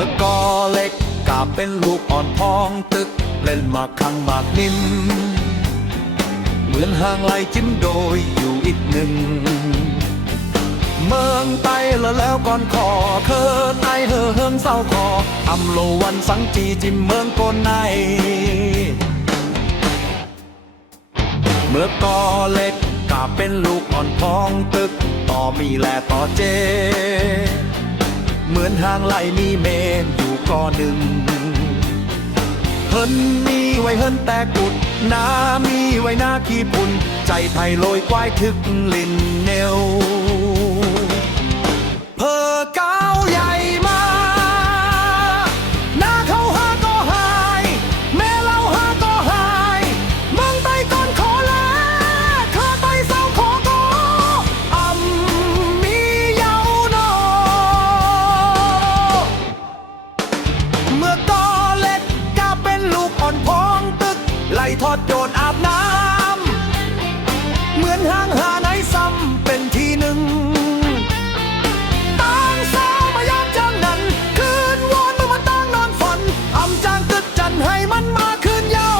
มื่อกอเล็กกาเป็นลูกอ่อนพองตึกเล่นหมากคังหมากนิ่มเหมือนห่างไลจิ้มโดยอยู่อีกหนึ่งเมืองไตละแล้วก่อนคอเคอไตเฮืองเศร้าคออำโลวันสังจีจิมเมืองโกนในเมื่อกอเล็กกาเป็นลูกอ่อนพองตึกต่อมีแลต่อเจเหมือนห่างไลมีเมนอยู่ก่อหนึ่งเฮินมีไว้เฮินแต่กุดนามีไว้หน้าขี้ปุ่นใจไทยโลยควายทึกลินเนวเพอก้าวใหญ่มาหน้าเขาหาก็หายแม่เราหาก็หายเมืองไตก่อนขอแลข้าไตเศร้าขอก็มีเยาวนอเมื่อกอเล็กกาเป็นลูกอ่อนพองตึกไล่ทอดโยนอาบน้ำเหมือนห้างหาไหนซ้ำเป็นทีหนึ่งต่างสาวมายามจังนั้นคืนวอนเมื่อมันต้องนอนฝันอำจางตึกจันให้มันมาคืนเยา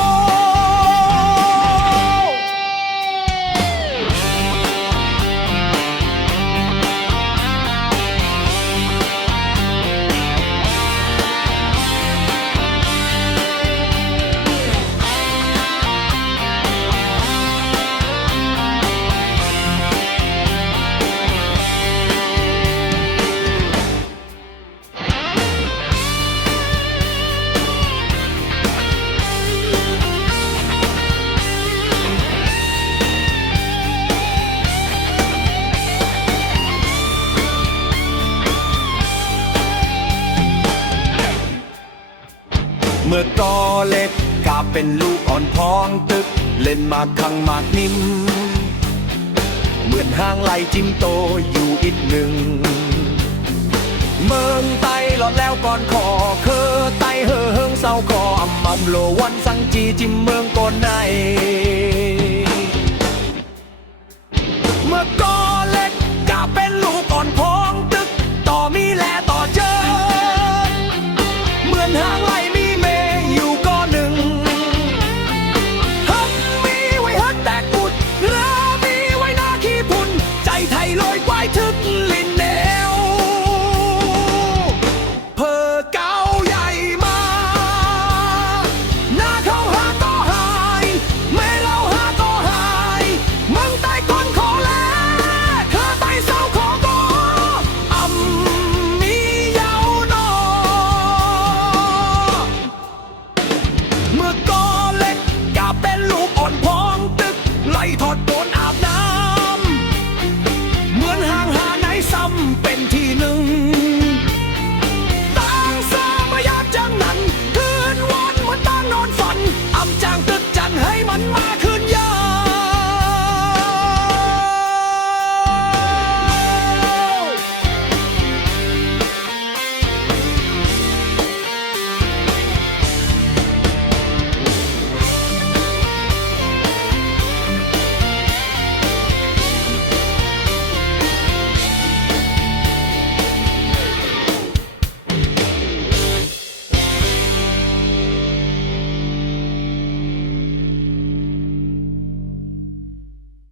เมื่อกอเล็กกาเป็นลูกอ่อนพองตึกเล่นหมากคังหมากนิ่มเหมือนห้างไลจิ้มโตอยู่อีกหนึ่งเมืองไตหลอดแล้วก่อนคอเคอไตเฮืองเศร้าคออำโลวันสังจีจิมเมืองโกนในเมื่อกอ